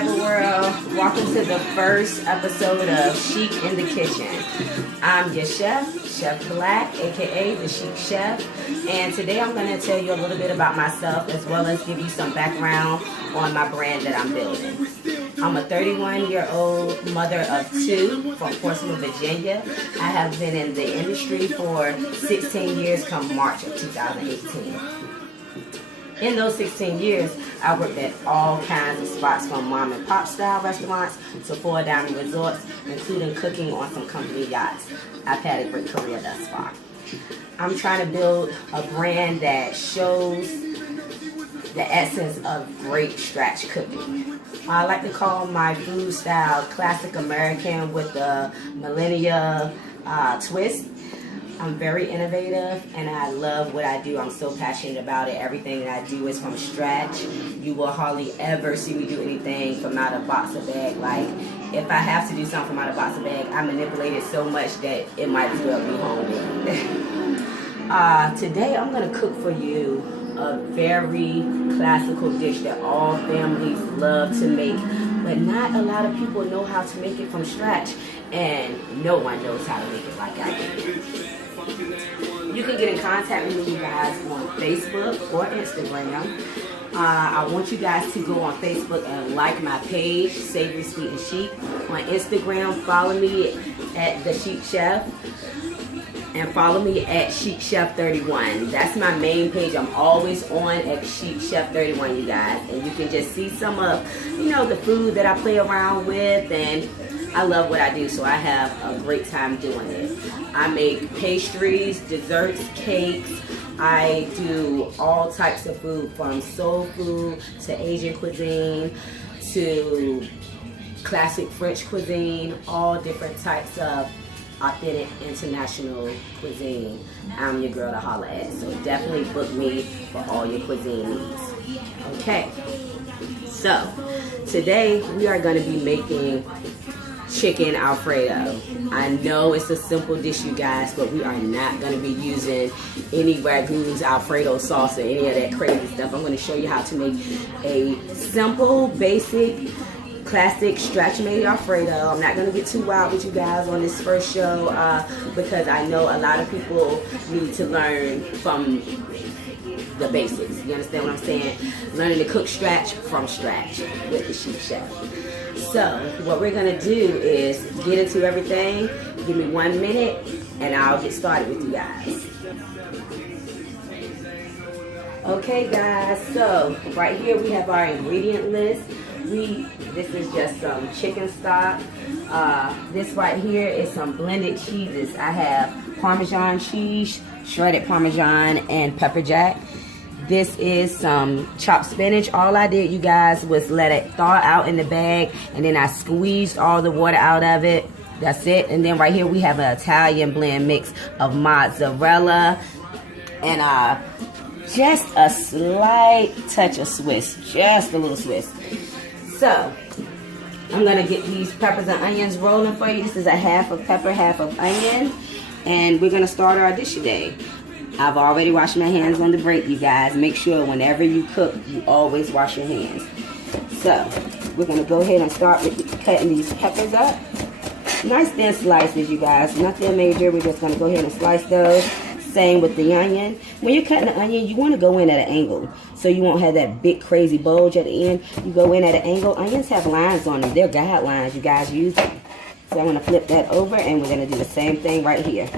Cyber World. Welcome to the first episode of Chic in the Kitchen. I'm your chef, Chef Black, aka the Chic Chef, and today I'm going to tell you a little bit about myself as well as give you some background on my brand that I'm building. I'm a 31-year-old mother of two from Portsmouth, Virginia. I have been in the industry for 16 years come March of 2018. In those 16 years, I worked at all kinds of spots from mom and pop style restaurants to 4-diamond resorts, including cooking on some company yachts. I've had a great career thus far. I'm trying to build a brand that shows the essence of great scratch cooking. I like to call my food style classic American with the millennial twist. I'm very innovative and I love what I do. I'm so passionate about it. Everything that I do is from scratch. You will hardly ever see me do anything from out of box or bag. Like, if I have to do something from out of box or bag, I manipulate it so much that it might as well be homemade. Today I'm going to cook for you a very classical dish that all families love to make, but not a lot of people know how to make it from scratch, and no one knows how to make it like I do. You can get in contact with me, you guys, on Facebook or Instagram. I want you guys to go on Facebook and like my page, Savory, Sweet, and Chic. On Instagram, follow me at The Chic Chef. And follow me at Chic Chef 31. That's my main page. I'm always on at Chic Chef 31, you guys. And you can just see some of, the food that I play around with. And I love what I do, so I have a great time doing it. I make pastries, desserts, cakes. I do all types of food, from soul food to Asian cuisine to classic French cuisine, all different types of authentic international cuisine. I'm your girl to holler at, so definitely book me for all your cuisine needs. Okay, so today we are going to be making chicken Alfredo. I know it's a simple dish, you guys, but we are not going to be using any ragus, Alfredo sauce, or any of that crazy stuff. I'm going to show you how to make a simple, basic, classic stretch-made Alfredo. I'm not going to get too wild with you guys on this first show because I know a lot of people need to learn from the basics. You understand what I'm saying? Learning to cook scratch from scratch with the Chic Chef. So what we're going to do is get into everything. Give me 1 minute and I'll get started with you guys. Okay guys, so right here we have our ingredient list. This is just some chicken stock. This right here is some blended cheeses. I have Parmesan cheese, shredded Parmesan, and pepper jack. This is some chopped spinach. All I did, you guys, was let it thaw out in the bag, and then I squeezed all the water out of it. That's it. And then right here we have an Italian blend mix of mozzarella and just a slight touch of Swiss, just a little Swiss. So, I'm going to get these peppers and onions rolling for you. This is a half of pepper, half of onion. And we're going to start our dish today. I've already washed my hands on the break, you guys. Make sure whenever you cook, you always wash your hands. So, we're going to go ahead and start with cutting these peppers up. Nice thin slices, you guys. Nothing major. We're just going to go ahead and slice those. Same with the onion. When you're cutting the onion, you want to go in at an angle so you won't have that big crazy bulge at the end. You go in at an angle. Onions have lines on them. They're guidelines. You guys use them. So I'm going to flip that over and we're going to do the same thing right here.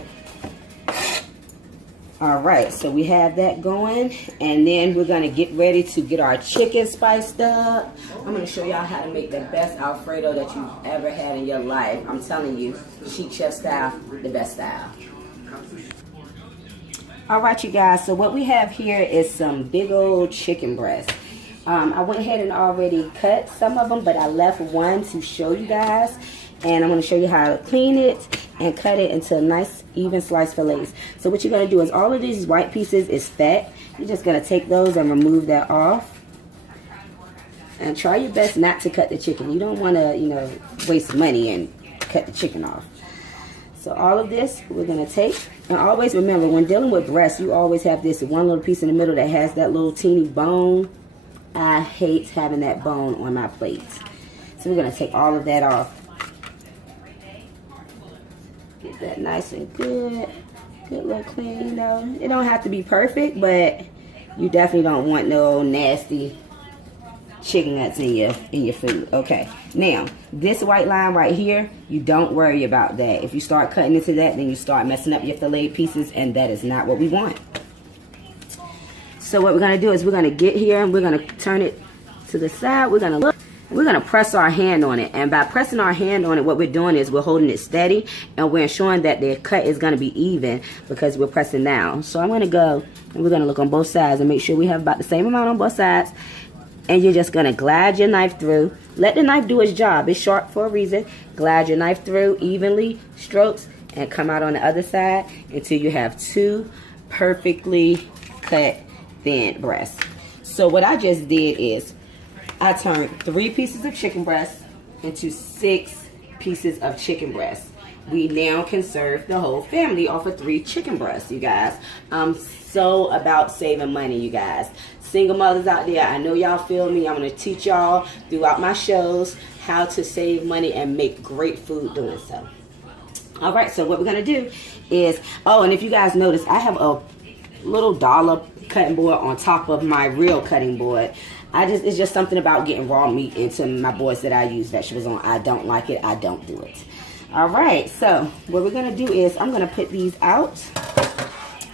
Alright, so we have that going, and then we're going to get ready to get our chicken spiced up. I'm going to show y'all how to make the best Alfredo that you've ever had in your life. I'm telling you, Chic Chef style, the best style. Alright, you guys, so what we have here is some big old chicken breasts. I went ahead and already cut some of them, but I left one to show you guys. And I'm going to show you how to clean it and cut it into nice, even sliced fillets. So what you're going to do is all of these white pieces is fat. You're just going to take those and remove that off. And try your best not to cut the chicken. You don't want to, waste money and cut the chicken off. So all of this we're going to take. And always remember, when dealing with breasts, you always have this one little piece in the middle that has that little teeny bone. I hate having that bone on my plate. So we're going to take all of that off. Get that nice and good. Good look clean, you know. It don't have to be perfect, but you definitely don't want no nasty chicken nuts in your food. Okay, now this white line right here, you don't worry about that. If you start cutting into that, then you start messing up your fillet pieces, and that is not what we want. So what we're going to do is we're going to get here and we're going to turn it to the side. We're going to look. We're going to press our hand on it. And by pressing our hand on it, what we're doing is we're holding it steady. And we're ensuring that the cut is going to be even because we're pressing down. So I'm going to go and we're going to look on both sides and make sure we have about the same amount on both sides. And you're just going to glide your knife through. Let the knife do its job. It's sharp for a reason. Glide your knife through evenly, strokes, and come out on the other side until you have 2 perfectly cut thin breasts. So what I just did is I turned 3 pieces of chicken breast into 6 pieces of chicken breast. We now can serve the whole family off of 3 chicken breasts, you guys. I'm so about saving money, you guys. Single mothers out there, I know y'all feel me. I'm going to teach y'all throughout my shows how to save money and make great food doing so. All right, so what we're going to do is, oh, and if you guys notice, I have a little dollar cutting board on top of my real cutting board. It's just something about getting raw meat into my boards that I use vegetables on. I don't like it. I don't do it. All right. So what we're going to do is I'm going to put these out.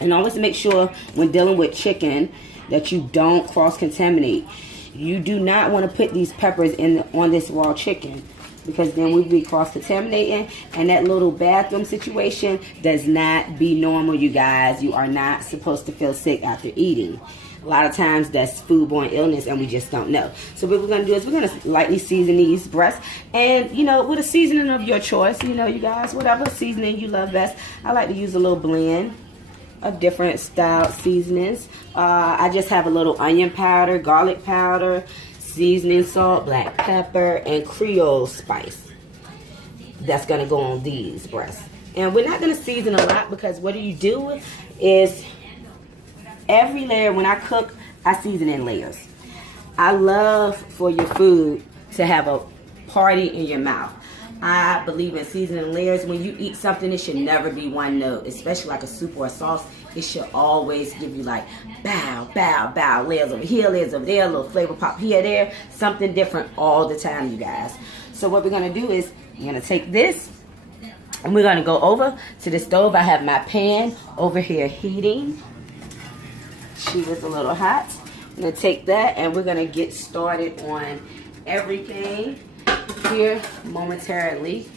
And always make sure when dealing with chicken that you don't cross-contaminate. You do not want to put these peppers on this raw chicken because then we'll be cross-contaminating. And that little bathroom situation does not be normal, you guys. You are not supposed to feel sick after eating. A lot of times that's foodborne illness and we just don't know. So what we're going to do is we're going to lightly season these breasts. And, you know, with a seasoning of your choice, you know, you guys, whatever seasoning you love best. I like to use a little blend of different style seasonings. I just have a little onion powder, garlic powder, seasoning salt, black pepper, and Creole spice. That's going to go on these breasts. And we're not going to season a lot because what you do is every layer, when I cook, I season in layers. I love for your food to have a party in your mouth. I believe in seasoning layers. When you eat something, it should never be one note, especially like a soup or a sauce. It should always give you like bow, bow, bow, layers over here, layers over there, a little flavor pop here, there, something different all the time, you guys. So what we're going to do is we're going to take this and we're going to go over to the stove. I have my pan over here heating. She was a little hot. I'm going to take that and we're going to get started on everything here momentarily.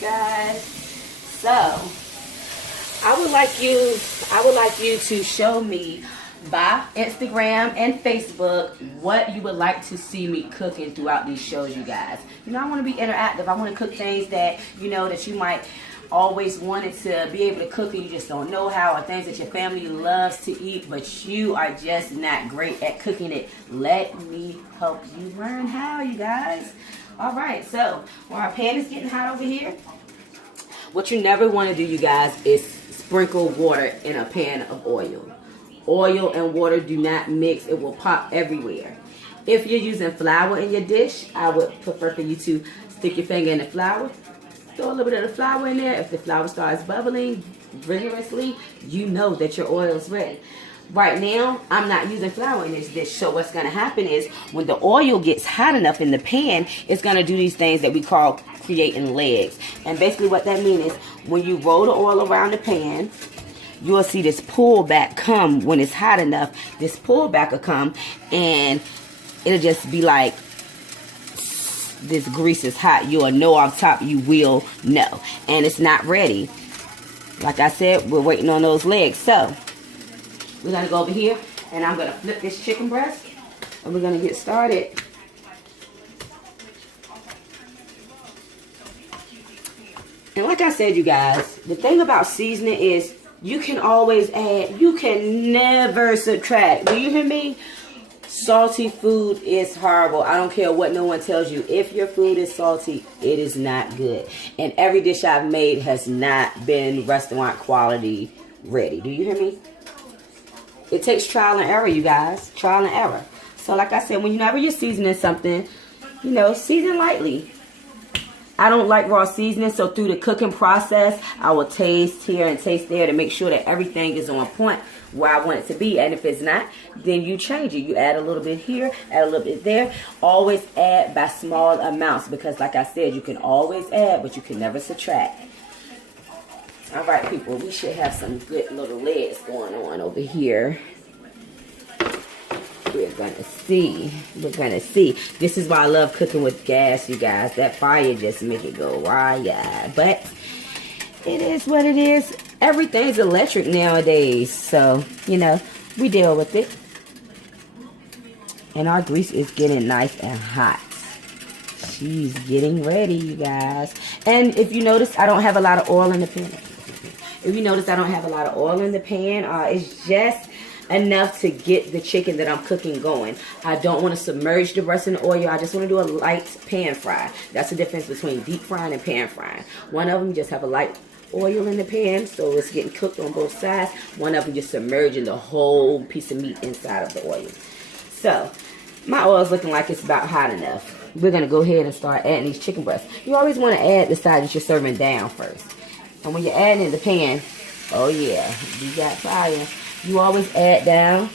Guys, so I would like you to show me by Instagram and Facebook what you would like to see me cooking throughout these shows, you guys. You know, I want to be interactive. I want to cook things that, you know, that you might always wanted to be able to cook and you just don't know how, or things that your family loves to eat but you are just not great at cooking it. Let me help you learn how, you guys. All right, so while our pan is getting hot over here, what you never want to do, you guys, is sprinkle water in a pan of oil. Oil and water do not mix. It will pop everywhere. If you're using flour in your dish, I would prefer for you to stick your finger in the flour. Throw a little bit of the flour in there. If the flour starts bubbling vigorously, you know that your oil is ready. Right now, I'm not using flour in this dish. So what's going to happen is when the oil gets hot enough in the pan, it's going to do these things that we call creating legs. And basically what that means is when you roll the oil around the pan, you'll see this pullback come when it's hot enough. This pullback will come and it'll just be like, this grease is hot. You'll know off top. You will know. And it's not ready. Like I said, we're waiting on those legs. So we're going to go over here and I'm going to flip this chicken breast and we're going to get started. And like I said, you guys, the thing about seasoning is you can always add. You can never subtract. Do you hear me? Salty food is horrible. I don't care what no one tells you. If your food is salty, it is not good. And every dish I've made has not been restaurant quality ready. Do you hear me? It takes trial and error, you guys. Trial and error. So like I said, whenever you're seasoning something, you know, season lightly. I don't like raw seasoning, so through the cooking process, I will taste here and taste there to make sure that everything is on point where I want it to be. And if it's not, then you change it. You add a little bit here, add a little bit there. Always add by small amounts because like I said, you can always add, but you can never subtract. All right, people, we should have some good little legs going on over here. We're gonna see. We're gonna see. This is why I love cooking with gas, you guys. That fire just make it go wild. But it is what it is. Everything's electric nowadays, so you know we deal with it. And our grease is getting nice and hot. She's getting ready, you guys. And if you notice, I don't have a lot of oil in the pan. If you notice, I don't have a lot of oil in the pan. It's just enough to get the chicken that I'm cooking going. I don't want to submerge the rest in the oil. I just want to do a light pan fry. That's the difference between deep frying and pan frying. One of them just have a light oil in the pan, so it's getting cooked on both sides. One of them just submerging the whole piece of meat inside of the oil. So my oil is looking like it's about hot enough. We're going to go ahead and start adding these chicken breasts. You always want to add the side that you're serving down first. And when you're adding in the pan, oh yeah, you got fire. You always add down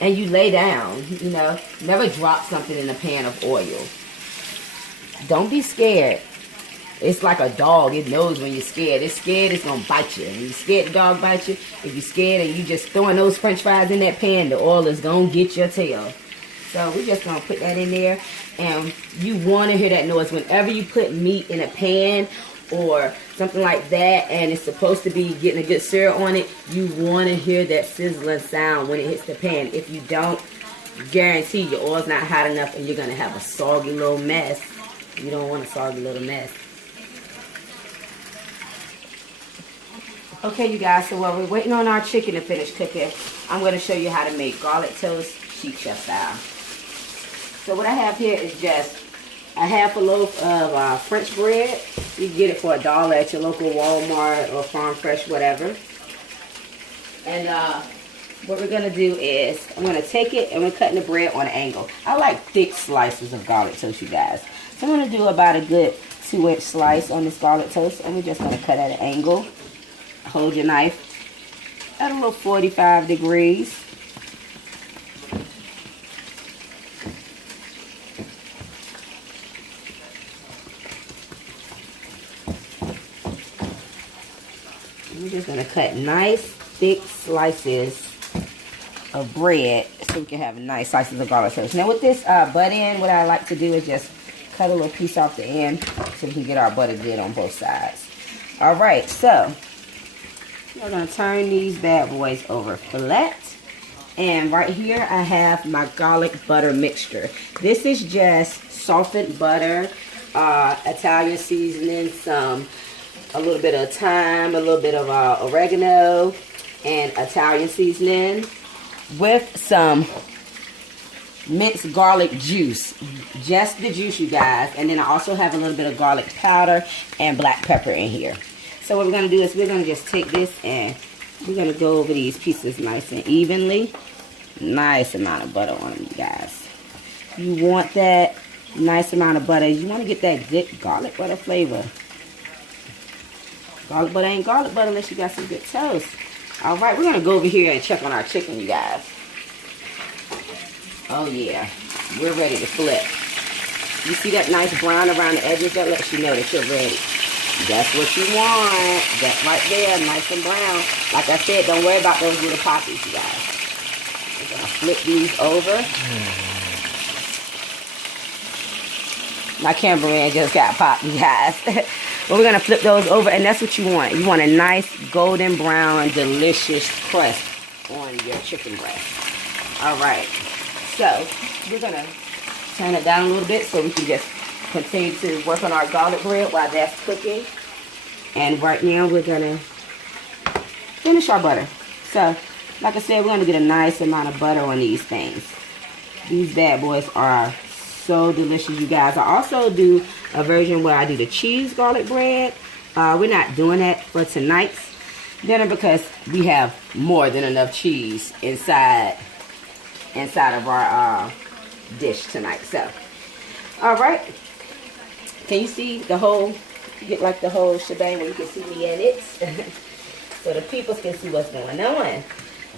and you lay down, you know. Never drop something in a pan of oil. Don't be scared. It's like a dog. It knows when you're scared. It's scared, it's going to bite you. When you're scared, the dog bites you. If you're scared and you just throwing those french fries in that pan, the oil is going to get your tail. So we're just going to put that in there. And you want to hear that noise. Whenever you put meat in a pan or something like that and it's supposed to be getting a good sear on it, you want to hear that sizzling sound when it hits the pan. If you don't, guarantee your oil's not hot enough and you're going to have a soggy little mess. You don't want a soggy little mess. Okay, you guys, so while we're waiting on our chicken to finish cooking, I'm going to show you how to make garlic toast Chic Chef style. So what I have here is just a half a loaf of French bread. You can get it for $1 at your local Walmart or Farm Fresh, whatever. And what we're going to do is, I'm going to take it and we're cutting the bread on an angle. I like thick slices of garlic toast, you guys. So I'm going to do about a good 2-inch slice on this garlic toast. And we're just going to cut at an angle. Hold your knife at a little 45 degrees. We're just going to cut nice, thick slices of bread so we can have nice slices of garlic toast. Now with this butt end, what I like to do is just cut a little piece off the end so we can get our butter good on both sides. Alright, so we're going to turn these bad boys over flat. And right here I have my garlic butter mixture. This is just softened butter, Italian seasoning, a little bit of thyme, a little bit of oregano, and Italian seasoning with some minced garlic juice. Just the juice, you guys. And then I also have a little bit of garlic powder and black pepper in here. So what we're going to do is we're going to just take this and we're going to go over these pieces nice and evenly. Nice amount of butter on them, you guys. You want that nice amount of butter. You want to get that good garlic butter flavor. Garlic butter ain't garlic butter unless you got some good toast. Alright, we're going to go over here and check on our chicken, you guys. Oh yeah, we're ready to flip. You see that nice brown around the edges? That lets you know that you're ready. That's what you want. That right there, nice and brown. Like I said, don't worry about those little poppies, you guys. We're going to flip these over. My cameraman just got popped, you guys. But we're going to flip those over, and that's what you want. You want a nice golden brown, delicious crust on your chicken breast. All right. So we're going to turn it down a little bit so we can just continue to work on our garlic bread while that's cooking. And right now we're going to finish our butter. So, like I said, we're going to get a nice amount of butter on these things. These bad boys are so delicious, you guys. I also do a version where I do the cheese garlic bread. We're not doing that for tonight. dinner because we have more than enough cheese inside of our dish tonight. So, all right. Can you see the whole? Get like the whole shebang where you can see me in it, so the people can see what's going on.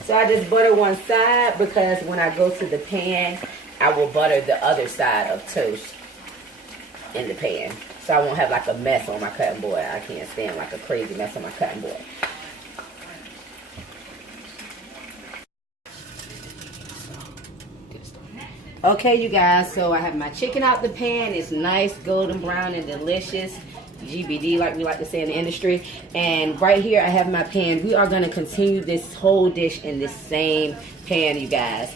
So I just butter one side because when I go to the pan, I will butter the other side of toast in the pan, so I won't have like a mess on my cutting board. I can't stand like a crazy mess on my cutting board. Okay, you guys, so I have my chicken out the pan. It's nice, golden brown, and delicious. GBD, like we like to say in the industry. And right here, I have my pan. We are going to continue this whole dish in this same pan, you guys.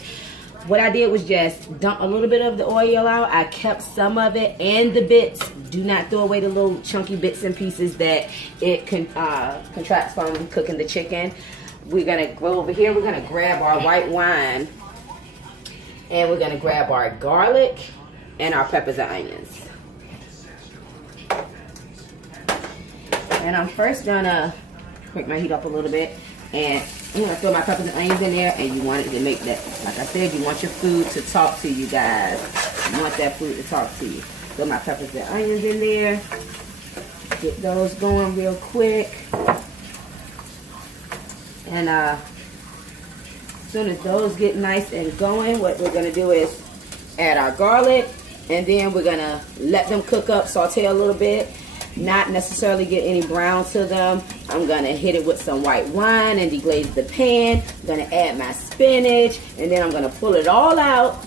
What I did was just dump a little bit of the oil out. I kept some of it and the bits. Do not throw away the little chunky bits and pieces that it contracts from cooking the chicken. We're going to go over here. We're going to grab our white wine. And we're going to grab our garlic and our peppers and onions. And I'm first going to crank my heat up a little bit. And I'm going to throw my peppers and onions in there. And you want it to make that, like I said, you want your food to talk to you guys. You want that food to talk to you. Throw my peppers and onions in there. Get those going real quick. And as soon as those get nice and going, what we're going to do is add our garlic, and then we're going to let them cook up, saute a little bit, not necessarily get any brown to them. I'm going to hit it with some white wine and deglaze the pan. I'm going to add my spinach, and then I'm going to pull it all out,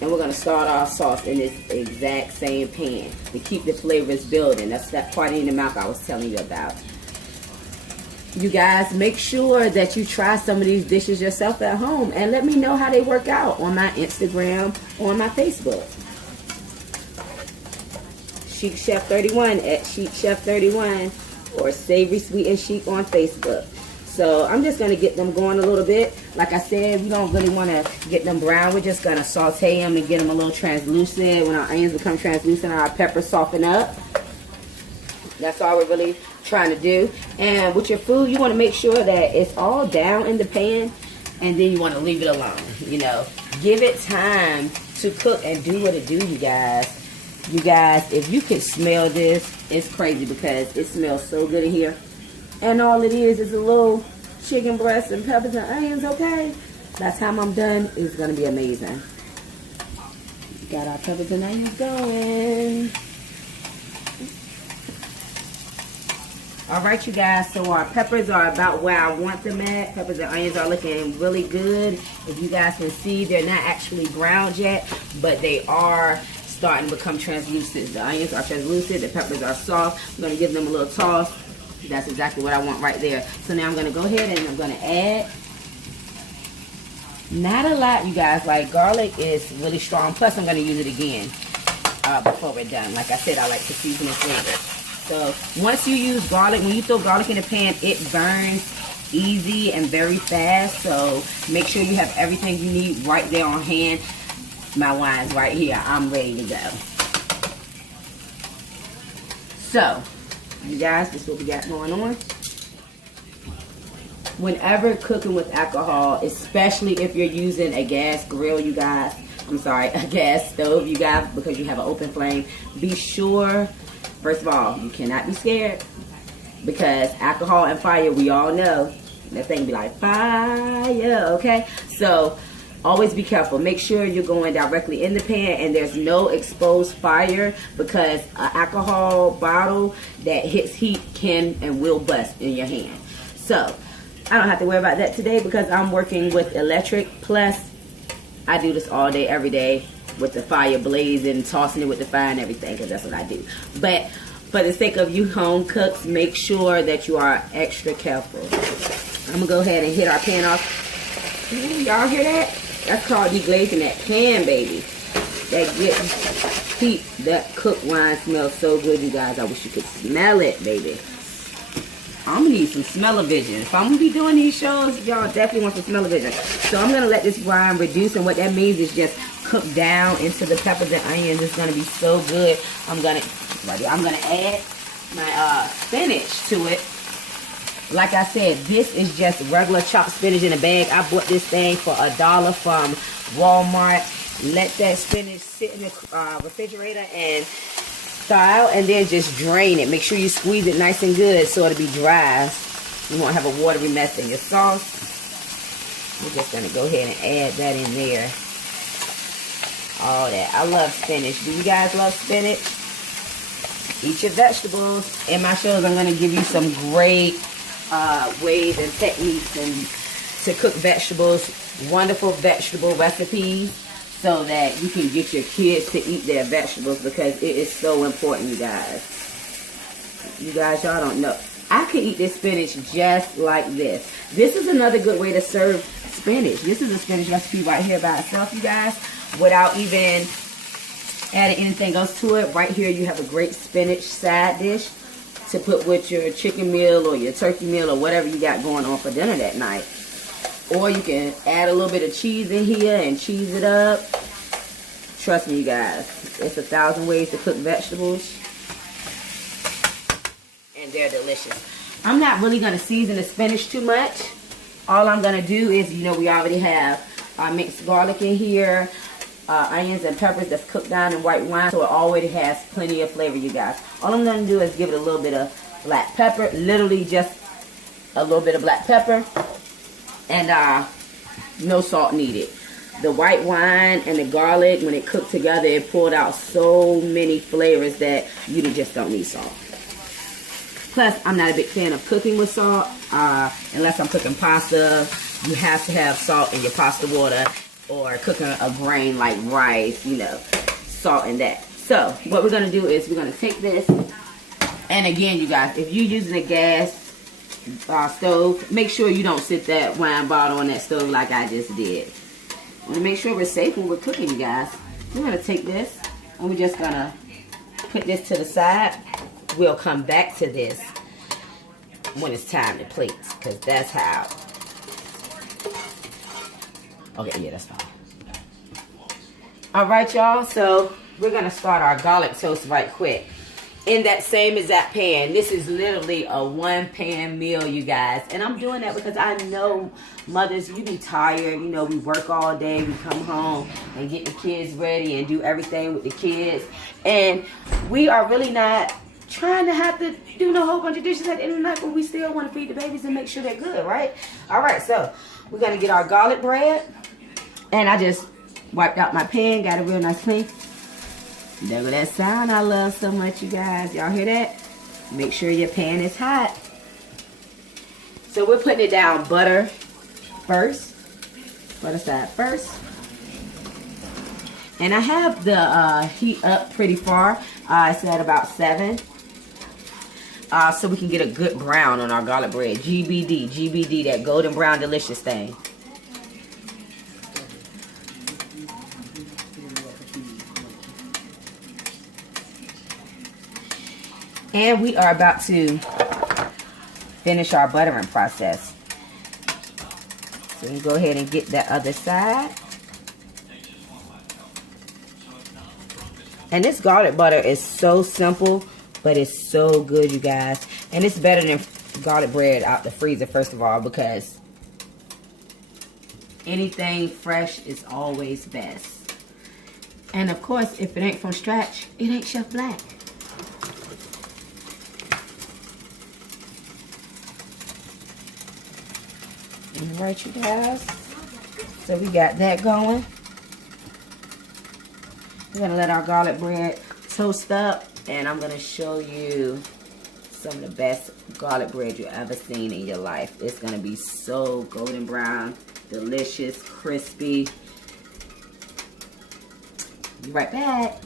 and we're going to start our sauce in this exact same pan to keep the flavors building. That's that party in the mouth I was telling you about. You guys, make sure that you try some of these dishes yourself at home and let me know how they work out on my Instagram or on my Facebook. Chic Chef 31 at Chic Chef 31 or Savory Sweet and Chic on Facebook. So I'm just going to get them going a little bit. Like I said, we don't really want to get them brown. We're just going to saute them and get them a little translucent. When our onions become translucent, our peppers soften up. That's all we're really trying to do. And with your food, you want to make sure that it's all down in the pan, and then you want to leave it alone. You know, give it time to cook and do what it do, you guys. You guys, if you can smell this, it's crazy because it smells so good in here. And all it is a little chicken breast and peppers and onions, okay? By the time I'm done, it's going to be amazing. Got our peppers and onions going. All right, you guys, so our peppers are about where I want them at. Peppers and onions are looking really good. If you guys can see, they're not actually browned yet, but they are starting to become translucent. The onions are translucent, the peppers are soft. I'm going to give them a little toss. That's exactly what I want right there. So now I'm going to go ahead and I'm going to add, not a lot, you guys. Like, garlic is really strong. Plus, I'm going to use it again before we're done. Like I said, I like to season it flavor. So once you use garlic, when you throw garlic in the pan, it burns easy and very fast. So make sure you have everything you need right there on hand. My wine's right here. I'm ready to go. So, you guys, this is what we got going on. Whenever cooking with alcohol, especially if you're using a gas grill, you guys, I'm sorry, a gas stove, you guys, because you have an open flame, be sure, first of all, you cannot be scared, because alcohol and fire, we all know, that thing be like fire, okay? So always be careful. Make sure you're going directly in the pan and there's no exposed fire, because an alcohol bottle that hits heat can and will bust in your hand. So I don't have to worry about that today because I'm working with electric. Plus, I do this all day, every day, with the fire blazing, tossing it with the fire and everything, because that's what I do. But for the sake of you home cooks, make sure that you are extra careful. I'm going to go ahead and hit our pan off. Y'all hear that? That's called deglazing that pan, baby. That gets heat. That cooked wine smells so good, you guys. I wish you could smell it, baby. I'm going to need some smell-o-vision. If I'm going to be doing these shows, y'all definitely want some smell-o-vision. So I'm going to let this wine reduce, and what that means is just cook down into the peppers and onions. It's going to be so good. I'm going to add my spinach to it. Like I said, this is just regular chopped spinach in a bag. I bought this thing for $1 from Walmart. Let that spinach sit in the refrigerator and thaw out, and then just drain it. Make sure you squeeze it nice and good so it'll be dry. You won't have a watery mess in your sauce. We're just going to go ahead and add that in there. All that. I love spinach. Do you guys love spinach? Eat your vegetables. In my shows, I'm going to give you some great ways and techniques to cook vegetables. Wonderful vegetable recipes so that you can get your kids to eat their vegetables, because it is so important, you guys. You guys, y'all don't know. I could eat this spinach just like this. This is another good way to serve spinach. This is a spinach recipe right here by itself, you guys, without even adding anything else to it. Right here you have a great spinach side dish to put with your chicken meal or your turkey meal or whatever you got going on for dinner that night. Or you can add a little bit of cheese in here and cheese it up. Trust me, you guys, it's 1,000 ways to cook vegetables, and they're delicious. I'm not really going to season the spinach too much. All I'm going to do is, you know, we already have mixed garlic in here, onions and peppers that's cooked down in white wine, so it already has plenty of flavor, you guys. All I'm going to do is give it a little bit of black pepper, literally just a little bit of black pepper, and no salt needed. The white wine and the garlic, when it cooked together, it pulled out so many flavors that you just don't need salt. Plus, I'm not a big fan of cooking with salt. Unless I'm cooking pasta, you have to have salt in your pasta water, or cooking a grain like rice, you know, salt in that. So, what we're going to do is we're going to take this, and again, you guys, if you're using a gas stove, make sure you don't sit that wine bottle on that stove like I just did. To make sure we're safe when we're cooking, you guys, we're going to take this, and we're just going to put this to the side. We'll come back to this when it's time to plate, because that's how. Okay, yeah, that's fine. All right, y'all, so we're going to start our garlic toast right quick. In that same exact pan. This is literally a one-pan meal, you guys. And I'm doing that because I know mothers, you be tired. You know, we work all day. We come home and get the kids ready and do everything with the kids. And we are really not trying to have to do no whole bunch of dishes at the end of the night, but we still want to feed the babies and make sure they're good, right? All right, so we're going to get our garlic bread. And I just wiped out my pan, got it real nice clean. There go that sound I love so much, you guys. Y'all hear that? Make sure your pan is hot. So we're putting it down butter first. Butter side first. And I have the heat up pretty far. It's at about 7. So we can get a good brown on our garlic bread. GBD, that golden brown delicious thing. And we are about to finish our buttering process. So we go ahead and get that other side. And this garlic butter is so simple, but it's so good, you guys. And it's better than garlic bread out the freezer, first of all, because anything fresh is always best. And of course, if it ain't from scratch, it ain't Chef Black. Alright, you guys. So we got that going. We're going to let our garlic bread toast up, and I'm going to show you some of the best garlic bread you've ever seen in your life. It's going to be so golden brown, delicious, crispy. Be right back.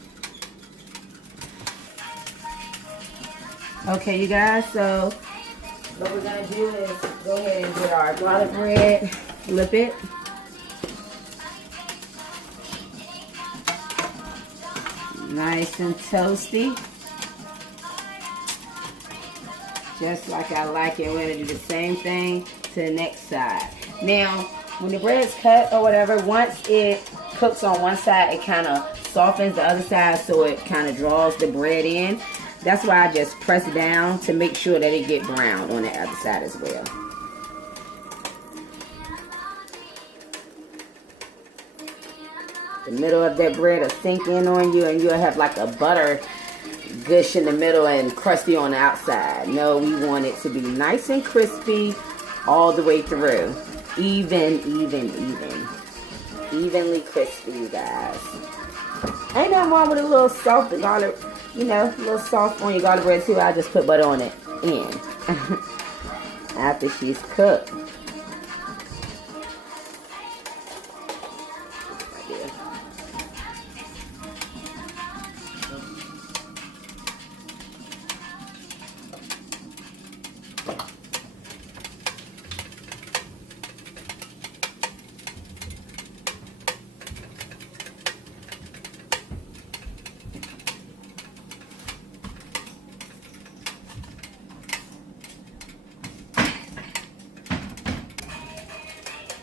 Okay, you guys, so what we're going to do is go ahead and get our garlic bread, flip it. Nice and toasty. Just like I like it. We're going to do the same thing to the next side. Now, when the bread's cut or whatever, once it cooks on one side, it kind of softens the other side, so it kind of draws the bread in. That's why I just press down to make sure that it get brown on the other side as well. The middle of that bread will sink in on you, and you'll have like a butter gush in the middle and crusty on the outside. No, we want it to be nice and crispy all the way through. Evenly crispy, you guys. Ain't nothing wrong with a little soft garlic, you know, a little soft on your garlic bread too. I just put butter on it in after she's cooked.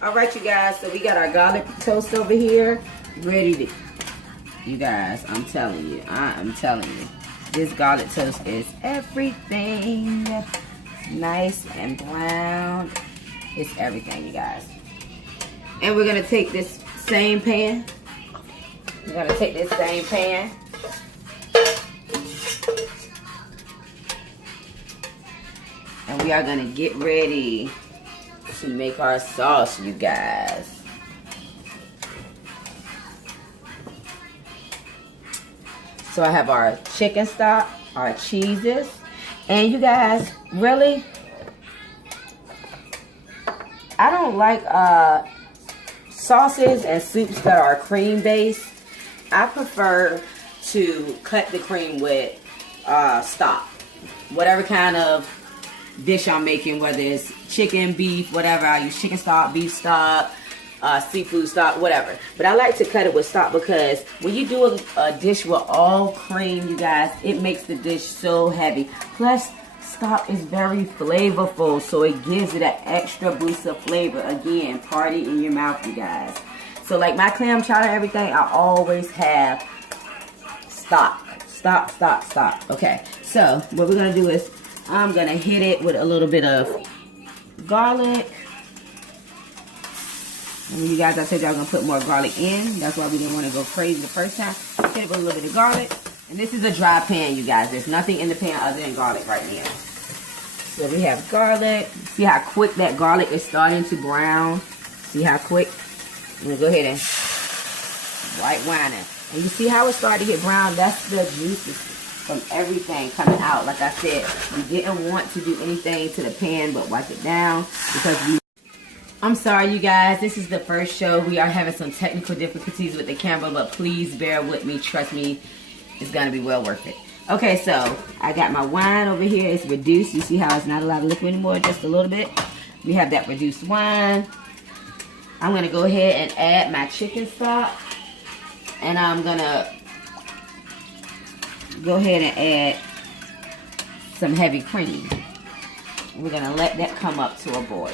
All right, you guys, so we got our garlic toast over here ready to, you guys, I am telling you, this garlic toast is everything. Nice and brown. It's everything, you guys. And we're gonna take this same pan. And we are gonna get ready to make our sauce, you guys. So I have our chicken stock, our cheeses, and you guys, really, I don't like sauces and soups that are cream based. I prefer to cut the cream with stock, whatever kind of dish I'm making, whether it's chicken, beef, whatever. I use chicken stock, beef stock, seafood stock, whatever. But I like to cut it with stock because when you do a dish with all cream, you guys, it makes the dish so heavy. Plus, stock is very flavorful, so it gives it an extra boost of flavor. Again, party in your mouth, you guys. So like my clam chowder, everything, I always have stock. Okay, so what we're gonna do is I'm gonna hit it with a little bit of garlic. And you guys, I said y'all gonna put more garlic in. That's why we didn't want to go crazy the first time. Hit it with a little bit of garlic. And this is a dry pan, you guys. There's nothing in the pan other than garlic right now. So we have garlic. See how quick that garlic is starting to brown? See how quick? I'm gonna go ahead and white wine it. And you see how it started to get brown? That's the juices from everything coming out. Like I said, we didn't want to do anything to the pan but wipe it down because I'm sorry, you guys. This is the first show. We are having some technical difficulties with the camera, but please bear with me. Trust me, it's going to be well worth it. Okay, so I got my wine over here. It's reduced. You see how it's not a lot of liquid anymore, just a little bit. We have that reduced wine. I'm going to go ahead and add my chicken stock. And I'm going to go ahead and add some heavy cream. We're going to let that come up to a boil.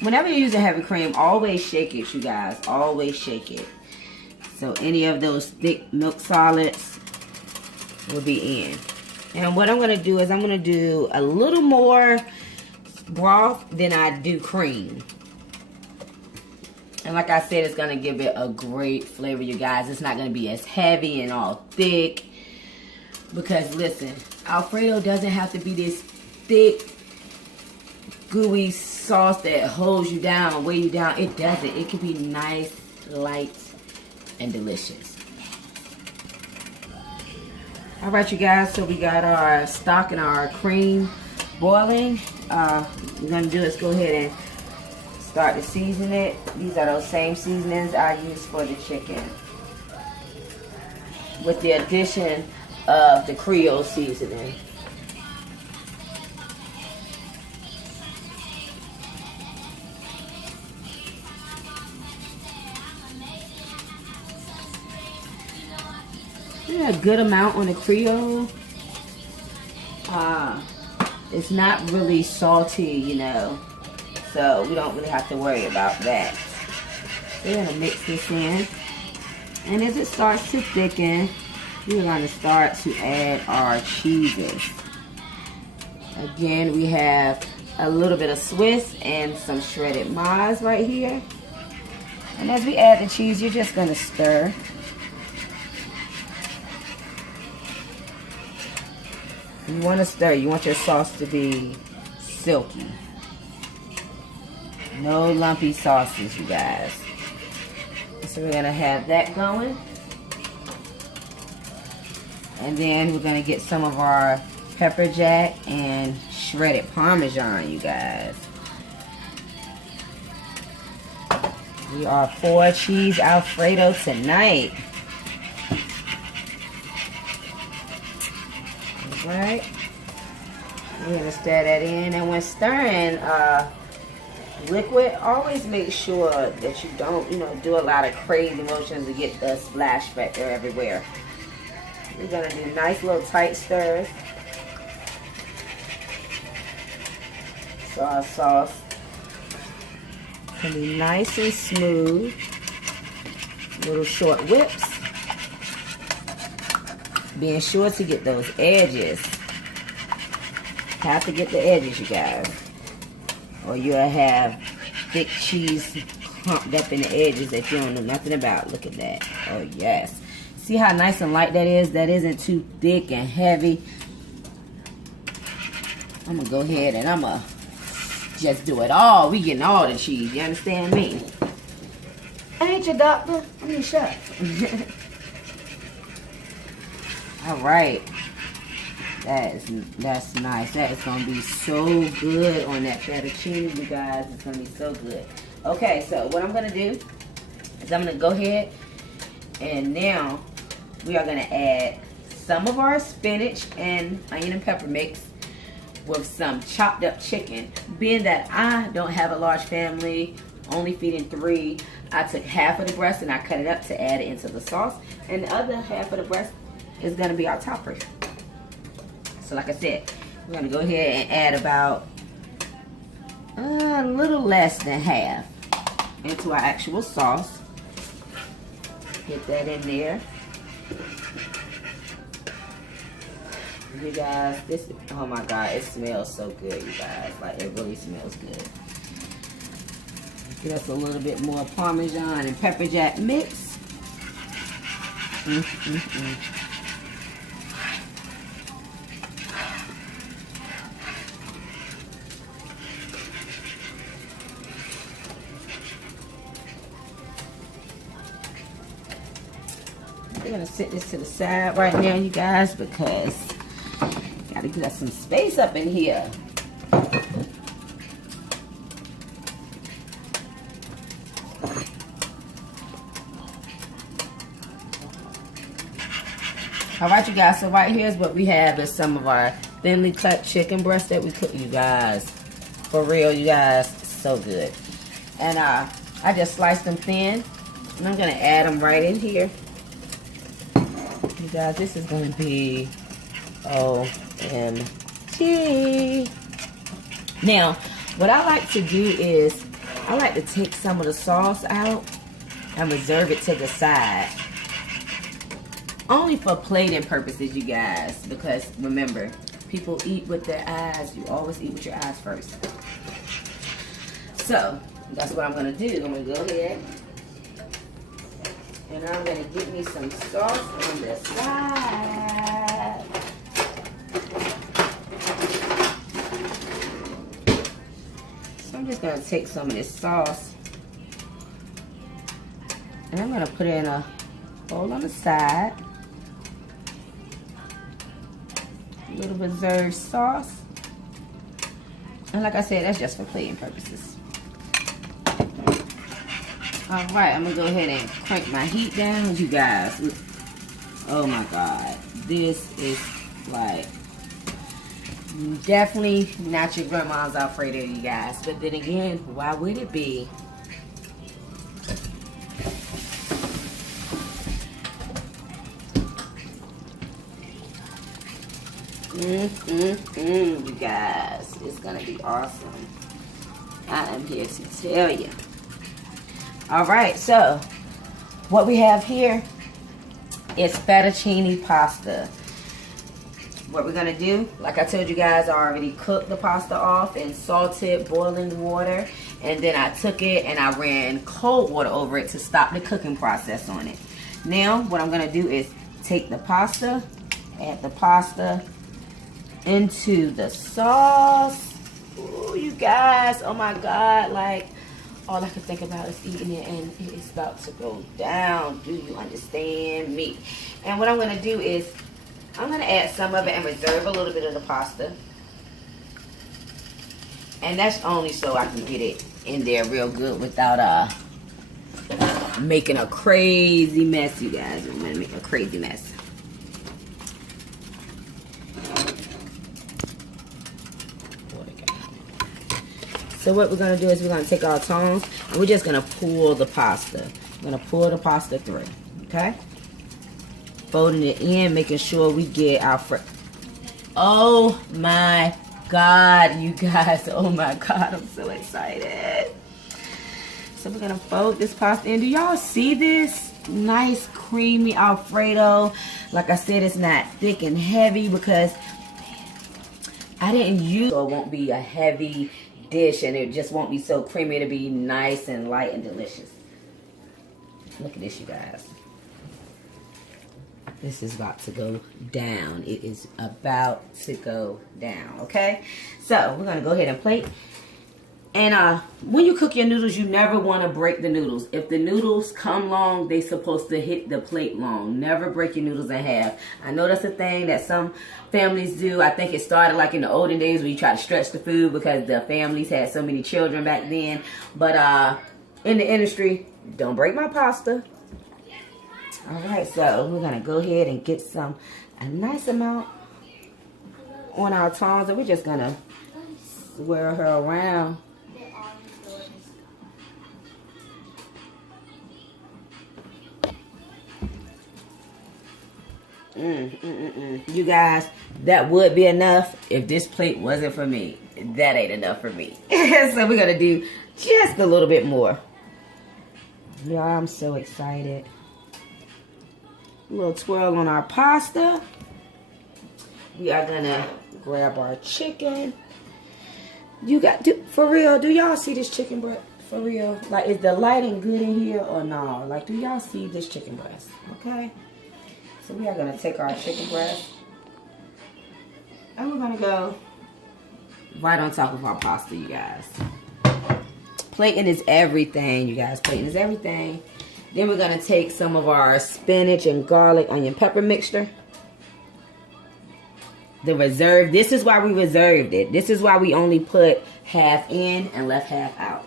Whenever you're using heavy cream, always shake it, you guys. Always shake it. So any of those thick milk solids will be in. And what I'm going to do is I'm going to do a little more broth than I do cream. And like I said, it's going to give it a great flavor, you guys. It's not going to be as heavy and all thick. Because listen, Alfredo doesn't have to be this thick, gooey sauce that holds you down, weigh you down. It doesn't. It can be nice, light, and delicious. All right, you guys. So we got our stock and our cream boiling. What we're gonna do is go ahead and start to season it. These are those same seasonings I use for the chicken, with the addition of the Creole seasoning. A good amount on the Creole. It's not really salty, you know, so we don't really have to worry about that. So we're gonna mix this in, and as it starts to thicken, we're going to start to add our cheeses. Again, we have a little bit of Swiss and some shredded Mars right here. And as we add the cheese, you're just going to stir. You want to stir. You want your sauce to be silky. No lumpy sauces, you guys. So we're going to have that going. And then we're going to get some of our pepper jack and shredded Parmesan, you guys. We are for cheese Alfredo tonight. Alright. We're going to stir that in. And when stirring liquid, always make sure that you don't, do a lot of crazy motions to get the splash factor everywhere. We're going to do nice little tight stirs. So our sauce can be nice and smooth. Little short whips. Being sure to get those edges. Have to get the edges, you guys. Or you'll have thick cheese clumped up in the edges that you don't know nothing about. Look at that. Oh, yes. See how nice and light that is? That isn't too thick and heavy. I'm going to go ahead and I'm going to just do it all. We getting all the cheese. You understand me? I ain't your doctor. I'm your chef. All right. That's nice. That is going to be so good on that fettuccine, you guys. It's going to be so good. Okay, so what I'm going to do is I'm going to go ahead and now we are going to add some of our spinach and onion and pepper mix with some chopped up chicken. Being that I don't have a large family, only feeding 3, I took half of the breast and I cut it up to add it into the sauce. And the other half of the breast is going to be our topper. So like I said, we're going to go ahead and add about a little less than half into our actual sauce. Get that in there. You guys, this, oh my God, it smells so good, you guys. Like, it really smells good. Get us a little bit more Parmesan and pepper jack mix. We're gonna set this to the side right now, you guys, because gotta get us some space up in here. All right, you guys, so right here is what we have is some of our thinly cut chicken breasts that we cook, you guys. For real, you guys, so good. And I just sliced them thin, and I'm gonna add them right in here. You guys, this is gonna be OMG. Now, what I like to do is I like to take some of the sauce out and reserve it to the side. Only for plating purposes, you guys, because remember, people eat with their eyes. You always eat with your eyes first. So, that's what I'm gonna do. I'm gonna go ahead and I'm going to get me some sauce on the side. So I'm just going to take some of this sauce and I'm going to put it in a bowl on the side. A little reserved sauce. And like I said, that's just for plating purposes. Alright, I'm going to go ahead and crank my heat down, you guys. Oh my God. This is like definitely not your grandma's Alfredo, you guys. But then again, why would it be? You guys. It's going to be awesome. I am here to tell you. Alright, so what we have here is fettuccine pasta. What we're gonna do, like I told you guys, I already cooked the pasta off in salted boiling water, and then I took it and I ran cold water over it to stop the cooking process on it. Now what I'm gonna do is take the pasta, add the pasta into the sauce. Ooh, you guys, oh my God, like all I can think about is eating it, and it is about to go down. Do you understand me? And what I'm gonna do is I'm going to add some of it and reserve a little bit of the pasta. And that's only so I can get it in there real good without making a crazy mess, you guys. I'm going to make a crazy mess. So what we're going to do is we're going to take our tongs and we're just going to pull the pasta. We're going to pull the pasta through, okay? Folding it in, making sure we get our oh my God, you guys, oh my God, I'm so excited. So we're gonna fold this pasta in. Do y'all see this? Nice creamy Alfredo. Like I said, it's not thick and heavy because I didn't use, so it won't be a heavy dish and it just won't be so creamy. It'll be nice and light and delicious. Look at this, you guys. This is about to go down. It is about to go down, okay? So, we're going to go ahead and plate. And when you cook your noodles, you never want to break the noodles. If the noodles come long, they're supposed to hit the plate long. Never break your noodles in half. I know that's a thing that some families do. I think it started like in the olden days where you try to stretch the food because the families had so many children back then. But in the industry, don't break my pasta. Alright, so we're going to go ahead and get a nice amount on our tongs, and we're just going to swirl her around. You guys, that would be enough if this plate wasn't for me. That ain't enough for me. So we're going to do just a little bit more. Y'all, I'm so excited. A little twirl on our pasta. We are gonna grab our chicken. For real, do y'all see this chicken breast? For real, like, is the lighting good in here or no? Like, do y'all see this chicken breast? Okay, so we are gonna take our chicken breast and we're gonna go right on top of our pasta, you guys. Plating is everything, you guys. Plating is everything. Then we're going to take some of our spinach and garlic onion pepper mixture. The reserve. This is why we reserved it. This is why we only put half in and left half out.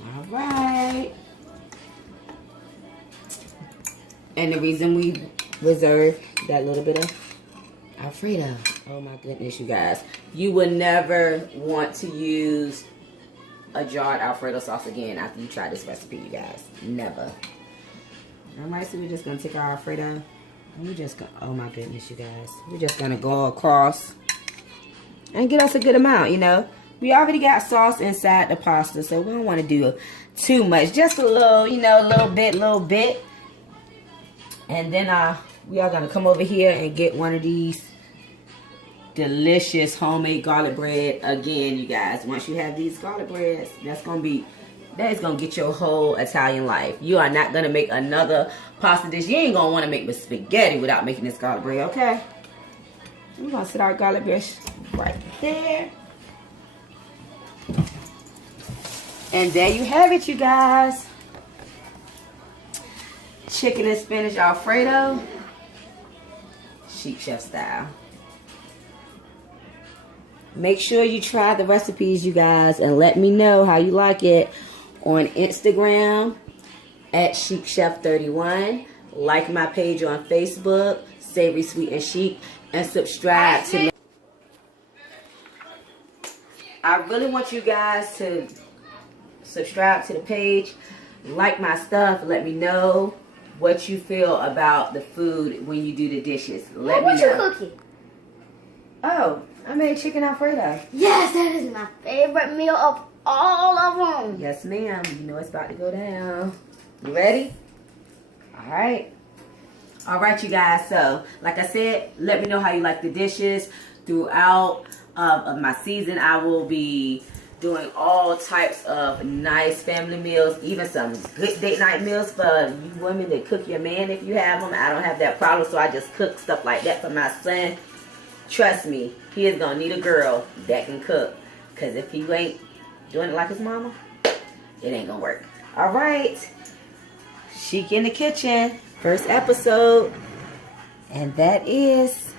All right. And the reason we reserved that little bit of Alfredo. Oh my goodness, you guys. You would never want to use a jarred Alfredo sauce again after you try this recipe, you guys. Never. Alright, so we're just going to take our Alfredo. And we're just going to, oh my goodness, you guys. We're just going to go across and get us a good amount, you know. We already got sauce inside the pasta, so we don't want to do too much. Just a little, you know, little bit. And then we are going to come over here and get one of these delicious homemade garlic bread. Again, you guys, once you have these garlic breads, that is gonna get your whole Italian life. You are not gonna make another pasta dish. You ain't gonna want to make with spaghetti without making this garlic bread, okay? We're gonna set our garlic bread right there. And there you have it, you guys. Chicken and spinach Alfredo, Chic Chef style. Make sure you try the recipes, you guys, and let me know how you like it on Instagram at ChicChef31. Like my page on Facebook, Savory Sweet and Chic, and subscribe to me. I really want you guys to subscribe to the page, like my stuff, let me know what you feel about the food when you do the dishes. Let me know. What you cooking? Oh, I made chicken Alfredo. Yes, that is my favorite meal of All of them. Yes, ma'am. You know it's about to go down. You ready? All right. All right, you guys. So, like I said, let me know how you like the dishes. Throughout of my season, I will be doing all types of nice family meals, even some good date night meals for you women that cook your man if you have them. I don't have that problem, so I just cook stuff like that for my son. Trust me, he is going to need a girl that can cook, because if he ain't doing it like his mama, it ain't going to work. All right. Chic in the kitchen. First episode. And that is